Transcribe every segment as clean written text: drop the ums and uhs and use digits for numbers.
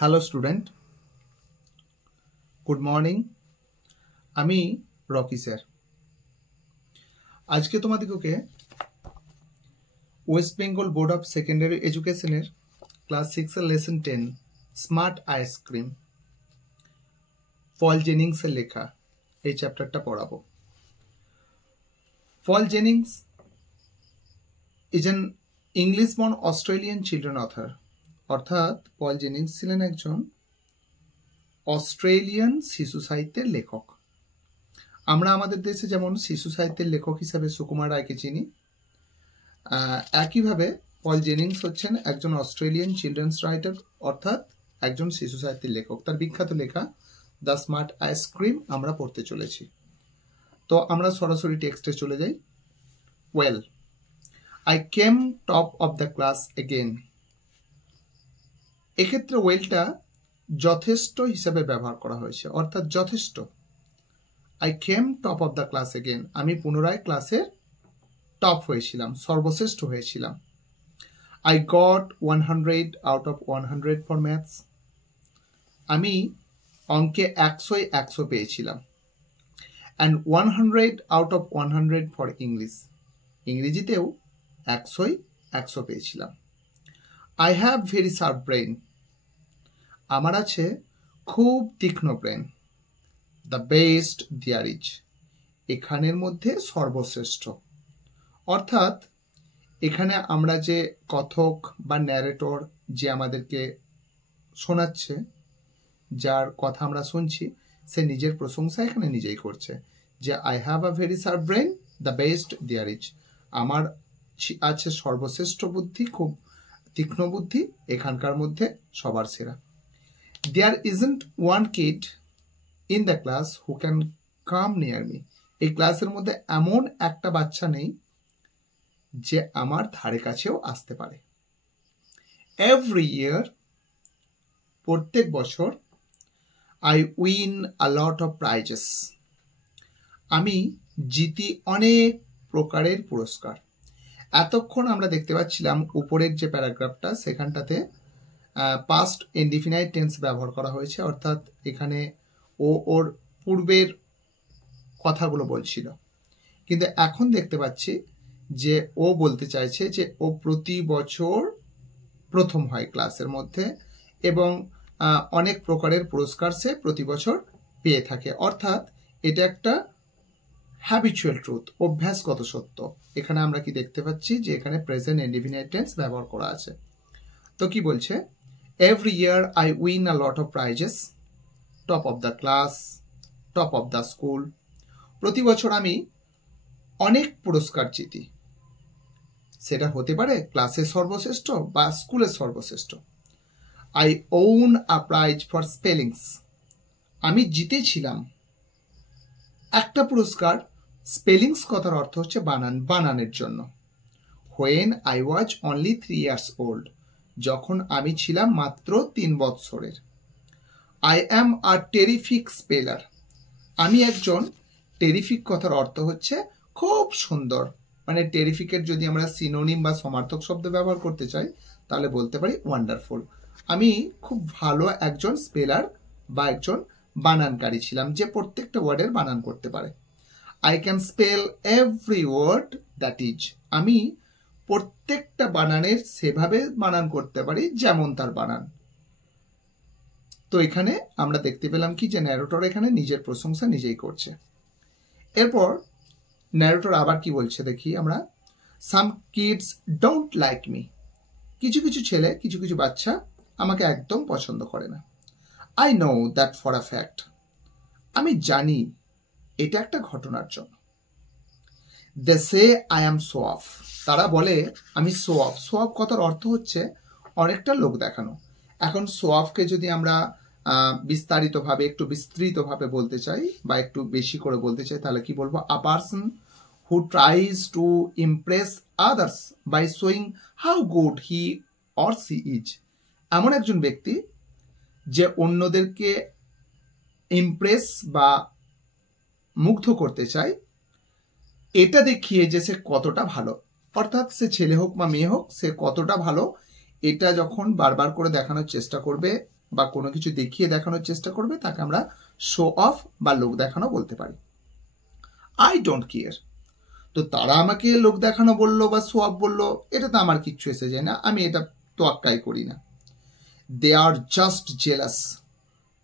Hello student, good morning. আমি Rocky sir. আজকে তোমাদিগকে West Bengal board of secondary এডুকেশনের ক্লাস 6 এর লেসন 10 স্মার্ট আইসক্রিম পল জেনিংসের লেখা এই চ্যাপ্টারটা পড়াবো। Paul Jennings is an English born Australian children author. অর্থাৎ পল জেনিংস ছিলেন একজন অস্ট্রেলিয়ান শিশু সাহিত্যের লেখক। আমরা আমাদের দেশে যেমন শিশু সাহিত্যের লেখক হিসাবে সুকুমার রায়কে চিনি, একইভাবে পল জেনিংস হচ্ছেন একজন অস্ট্রেলিয়ান চিলড্রেন্স রাইটার, অর্থাৎ একজন শিশু সাহিত্যের লেখক। তার বিখ্যাত লেখা দ্য স্মার্ট আইসক্রিম আমরা পড়তে চলেছি। তো আমরা সরাসরি টেক্সটে চলে যাই। Well, I came top of the class again. এক্ষেত্রে ওয়েলটা যথেষ্ট হিসাবে ব্যবহার করা হয়েছে, অর্থাৎ যথেষ্ট। I came top of the class again, আমি পুনরায় ক্লাসের টপ হয়েছিলাম, সর্বশ্রেষ্ঠ হয়েছিলাম। I got 100 out of 100 for maths, আমি অঙ্কে 100 পেয়েছিলাম। And 100 out of 100 for English, ইংরেজিতেও 100 পেয়েছিলাম। I have very sharp brain, আমার আছে খুব তীক্ষ্ণ brain. The best there is, এখানের মধ্যে সর্বশ্রেষ্ঠ। অর্থাৎ এখানে আমরা যে কথক বা ন্যারেটর যে আমাদেরকে শোনাচ্ছে, যার কথা আমরা শুনছি, সে নিজের প্রশংসা এখানে নিজেই করছে যে I have a very sharp brain, the best there is, আমার আছে সর্বশ্রেষ্ঠ বুদ্ধি, খুব তীক্ষ্ণ বুদ্ধি, এখানকার মধ্যে সবার সেরা। There isn't one kid in the class who can come near me, এই ক্লাসের মধ্যে এমন একটা বাচ্চা নেই যে আমার ধারে কাছেও আসতে পারে। এভরি ইয়ার, প্রত্যেক বছর, I win a lot of prices, আমি জিতি অনেক প্রকারের পুরস্কার। এতক্ষণ আমরা দেখতে পাচ্ছিলাম উপরের যে প্যারাগ্রাফটা, সেখানটাতে পাস্ট ইনডিফিনাইট টেন্স ব্যবহার করা হয়েছে, অর্থাৎ এখানে ওর পূর্বের কথাগুলো বলছিল। কিন্তু এখন দেখতে পাচ্ছি যে ও বলতে চাইছে যে ও প্রতি বছর প্রথম হয় ক্লাসের মধ্যে এবং অনেক প্রকারের পুরস্কার সে প্রতি বছর পেয়ে থাকে। অর্থাৎ এটা একটা হ্যাবিচুয়াল ট্রুথ, অভ্যাসগত সত্য। এখানে আমরা কি দেখতে পাচ্ছি যে এখানে প্রেজেন্ট ইনডিফিনাইট টেন্স ব্যবহার করা আছে। তো কি বলছে? Every year I win a lot of prices, top of the class, top of the school, প্রতি বছর আমি অনেক পুরস্কার জিতি। সেটা হতে পারে ক্লাসের সর্বশ্রেষ্ঠ বা স্কুলের সর্বশ্রেষ্ঠ। I won a prize for spellings, আমি জিতেছিলাম একটা পুরস্কার। স্পেলিংস কথার অর্থ হচ্ছে বানান, বানানের জন্য। When I was only 3 years old, যখন আমি ছিলাম মাত্র 3 বৎসরের। আই অ্যাম আ টেরিফিক স্পেলার, আমি একজন, টেরিফিক কথার অর্থ হচ্ছে খুব সুন্দর। মানে টেরিফিকের যদি আমরা সিনোনিম বা সমার্থক শব্দ ব্যবহার করতে চাই তাহলে বলতে পারি ওয়ান্ডারফুল। আমি খুব ভালো একজন স্পেলার বা একজন বানানকারী ছিলাম, যে প্রত্যেকটা ওয়ার্ডের বানান করতে পারে। I can spell every word that is, আমি প্রত্যেকটা বানানের সেভাবে বানান করতে পারি যেমন তার বানান। তো এখানে আমরা দেখতে পেলাম কি যে ন্যারেটর এখানে নিজের প্রশংসা নিজেই করছে। এরপর ন্যারেটর আবার কি বলছে দেখি আমরা। সাম কিডস ডোন্ট লাইক মি, কিছু কিছু ছেলে, কিছু কিছু বাচ্চা আমাকে একদম পছন্দ করে না। I know that for a fact, আমি জানি এটা একটা ঘটনার জন্য। দে say I am show off, তারা বলে আমি শো অফ। শো অফ কথার অর্থ হচ্ছে অনেকটা লোক দেখানো। এখন শো অফকে যদি আমরা বিস্তারিতভাবে, একটু বিস্তৃতভাবে বলতে চাই বা একটু বেশি করে বলতে চাই তাহলে কি বলবো? A person who tries to impress others by showing how good he or she is, এমন একজন ব্যক্তি যে অন্যদেরকে ইমপ্রেস বা মুগ্ধ করতে চায় এটা দেখিয়ে যে সে কতটা ভালো। অর্থাৎ সে ছেলে হোক বা মেয়ে হোক, সে কতটা ভালো এটা যখন বারবার করে দেখানোর চেষ্টা করবে বা কোনো কিছু দেখিয়ে দেখানোর চেষ্টা করবে তাকে আমরা শো অফ বা লোক দেখানো বলতে পারি। আই ডোন্ট কেয়ার, তো তারা আমাকে লোক দেখানো বললো বা শো অফ বললো, এটা তো আমার কিচ্ছু এসে যায় না, আমি এটা তোয়াক্কাই করি না। দে আর জাস্ট জেলাস,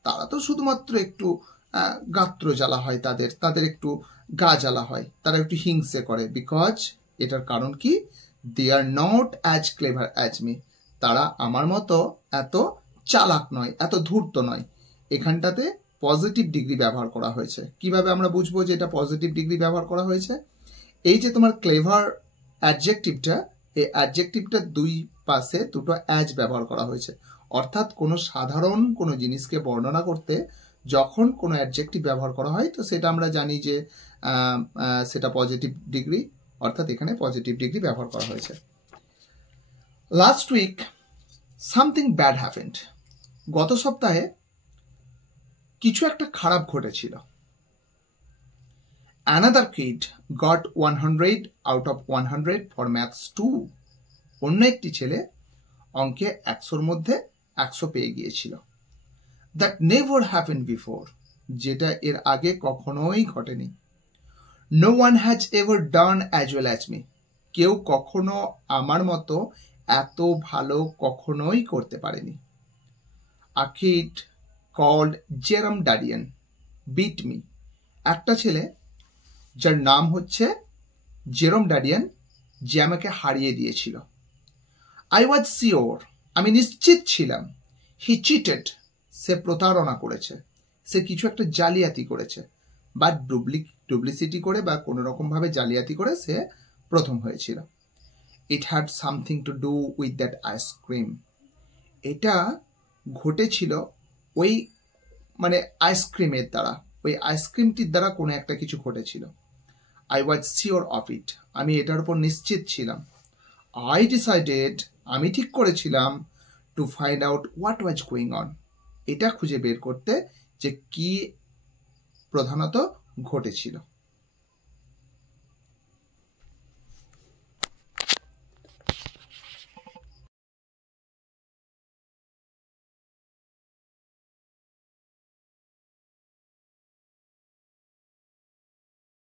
তারা তো শুধুমাত্র একটু গাত্র জ্বালা হয়, তাদের একটু গা জ্বালা হয়, তারা একটু হিংসে করে। বিকজ এটার কারণ কি, they are not as clever as me, তারা আমার মতো এত চালাক নয়, এত ধূর্ত নয়। এখানটাতে পজিটিভ ডিগ্রি ব্যবহার করা হয়েছে। কিভাবে আমরা বুঝবো যে এটা পজিটিভ ডিগ্রি ব্যবহার করা হয়েছে? এই যে তোমার ক্লেভার অ্যাডজেক্টিভটা, এই অ্যাডজেক্টিভটা দুই পাশে দুটো অ্যাজ ব্যবহার করা হয়েছে। অর্থাৎ কোনো সাধারণ কোনো জিনিসকে বর্ণনা করতে যখন কোনো অ্যাডজেক্টিভ ব্যবহার করা হয় তো সেটা আমরা জানি যে সেটা পজিটিভ ডিগ্রি, অর্থাৎ এখানে পজিটিভ ডিগ্রি ব্যবহার করা হয়েছে। Last week something bad happened, গত সপ্তাহে কিছু একটা খারাপ ঘটেছিল। Another kid got 100 out of 100 for maths too. অন্য একটি ছেলে অঙ্কে 100-র মধ্যে 100 পেয়ে গিয়েছিল। That never happened before, যেটা এর আগে কখনোই ঘটেনি। No one has ever done as well as me, কেউ কখনো আমার মতো এত ভালো কখনোই করতে পারেনি। A kid called Jerome Dadian beat me, একটা ছেলে যার নাম হচ্ছে জেরম ডাডিয়ান, যে আমাকে হারিয়ে দিয়েছিল। আই ওয়াজ শিওর, আমি নিশ্চিত ছিলাম। হি চিটেড, সে প্রতারণা করেছে, সে কিছু একটা জালিয়াতি করেছে, বা ডুপ্লিসিটি করে বা কোনো রকমভাবে জালিয়াতি করে সে প্রথম হয়েছিল। It had something to do with that ice cream, এটা ঘটেছিল ওই মানে আইসক্রিমের দ্বারা, ওই আইসক্রিমটির দ্বারা কোনো একটা কিছু ঘটেছিল। I was sure of it, আমি এটার উপর নিশ্চিত ছিলাম। I decided, আমি ঠিক করেছিলাম, to find out what was going on, এটা খুঁজে বের করতে যে কি প্রধানত ঘটেছিল।